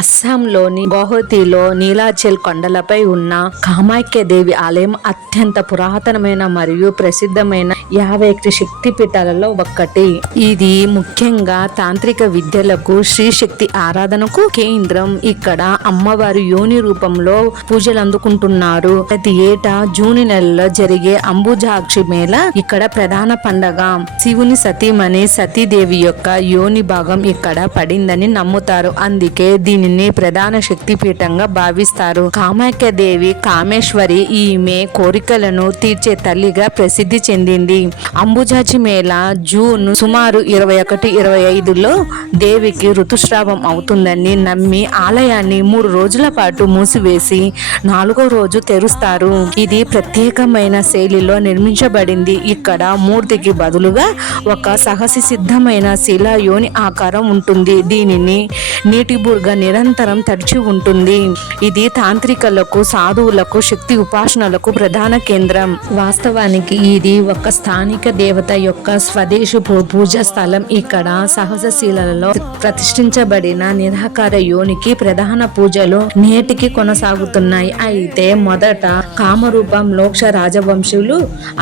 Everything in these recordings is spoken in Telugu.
అస్సాంలోని గౌహతిలో నీలాచల్ కొండలపై ఉన్న కామాఖ్య దేవి ఆలయం అత్యంత పురాతనమైన మరియు ప్రసిద్ధమైన 51 శక్తి పీఠాలలో ఒక్కటి. ఇది ముఖ్యంగా తాంత్రిక విద్యలకు, శ్రీశక్తి ఆరాధనకు కేంద్రం. ఇక్కడ అమ్మవారు యోని రూపంలో పూజలు అందుకుంటున్నారు. ప్రతి ఏటా జూన్ నెలలో జరిగే అంబుజాక్షి మేళ ఇక్కడ ప్రధాన పండగ. శివుని సతీమణి సతీదేవి యొక్క యోని భాగం ఇక్కడ పడిందని నమ్ముతారు. అందుకే దీనిని ప్రధాన శక్తి పీఠంగా భావిస్తారు. కామాఖ్య దేవి కామేశ్వరి. ఈమె కోరికలను తీర్చే తల్లిగా ప్రసిద్ధి చెందింది. అంబుజాచి మేళ జూన్ సుమారు 21-25లో దేవికి ఋతుస్రావం అవుతుందని నమ్మి ఆలయాన్ని 3 రోజుల పాటు మూసివేసి 4వ రోజు తెరుస్తారు. ఇది ప్రత్యేకమైన శైలిలో నిర్మించబడింది. ఇక్కడ మూర్తికి బదులుగా ఒక సహసి సిద్ధమైన శిలా యోని ఆకారం ఉంటుంది. దీనిని నీటి బుర్గ నిరంతరం తడిచి ఉంటుంది. ఇది తాంత్రికలకు, సాధువులకు, శక్తి ఉపాసనలకు ప్రధాన కేంద్రం. వాస్తవానికి ఇది ఒక స్థానిక దేవత యొక్క స్వదేశీ పూజా స్థలం. ఇక్కడ సహజ శిలలో ప్రతిష్ఠించబడిన నిరాకార యోనికి ప్రధాన పూజలు నేటికి కొనసాగుతున్నాయి. అయితే మొదట కామరూపం లోక్ష రాజవంశులు,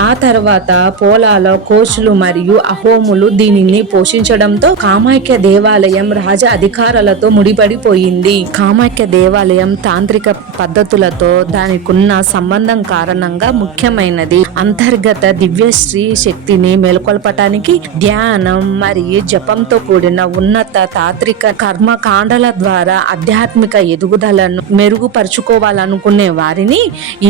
ఆ తర్వాత పోలాల కోచులు మరియు అహోములు దీనిని పోషించడంతో కామాఖ్య దేవాలయం రాజ అధికారాలతో ముడిపడిపోయింది. కామాఖ్య దేవాలయం తాంత్రిక పద్ధతులతో దానికున్న సంబంధం కారణంగా ముఖ్యమైనది. అంతర్గత దివ్యశ్రీ శక్తిని మేల్కొల్పటానికి ధ్యానం మరియు జపంతో కూడిన ఉన్నత తాంత్రిక కర్మకాండల ద్వారా ఆధ్యాత్మిక ఎదుగుదలను మెరుగుపరుచుకోవాలనుకునే వారిని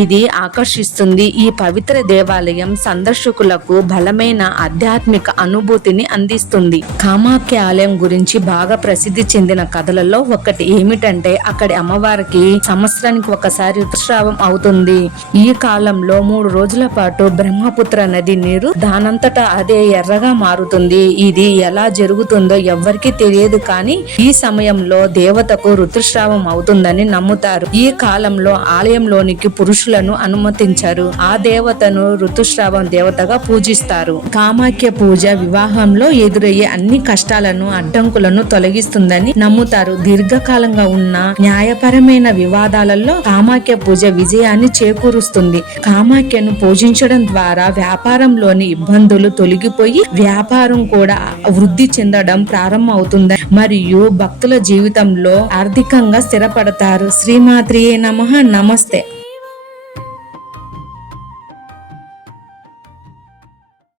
ఇది ఆకర్షిస్తుంది. ఈ పవిత్ర దేవాలయం సందర్శకులకు బలమైన ఆధ్యాత్మిక అనుభూతిని అందిస్తుంది. కామాఖ్య ఆలయం గురించి బాగా ప్రసిద్ధి చెందిన కథలలో ఒకటి ఏమిటంటే, అక్కడి అమ్మవారికి సంవత్సరానికి ఒకసారి ఋతుస్రావం అవుతుంది. ఈ కాలంలో 3 రోజుల పాటు బ్రహ్మపుత్ర నది నీరు దానంతటా అదే ఎర్రగా మారుతుంది. ఇది ఎలా జరుగుతుందో ఎవ్వరికీ తెలియదు, కానీ ఈ సమయంలో దేవతకు ఋతుస్రావం అవుతుందని నమ్ముతారు. ఈ కాలంలో ఆలయంలోనికి పురుషులను అనుమతించరు. ఆ దేవతను ఋతుస్రావం దేవతగా పూజిస్తారు. కామాఖ్య పూజ వివాహంలో ఎదురయ్యే అన్ని కష్టాలను, అడ్డంకులను తొలగిస్తుందని నమ్ముతారు. దీర్ఘకాలంగా ఉన్న న్యాయపరమైన వివాదాలలో కామాఖ్య పూజ విజయాన్ని చేకూరుస్తుంది. కామాఖ్యను పూజించడం ద్వారా వ్యాపారంలోని ఇబ్బందులు తొలగిపోయి వ్యాపారం కూడా వృద్ధి చెందడం ప్రారంభం అవుతుంది మరియు భక్తుల జీవితంలో ఆర్థికంగా స్థిరపడతారు. శ్రీమాత్రియే నమః. నమస్తే.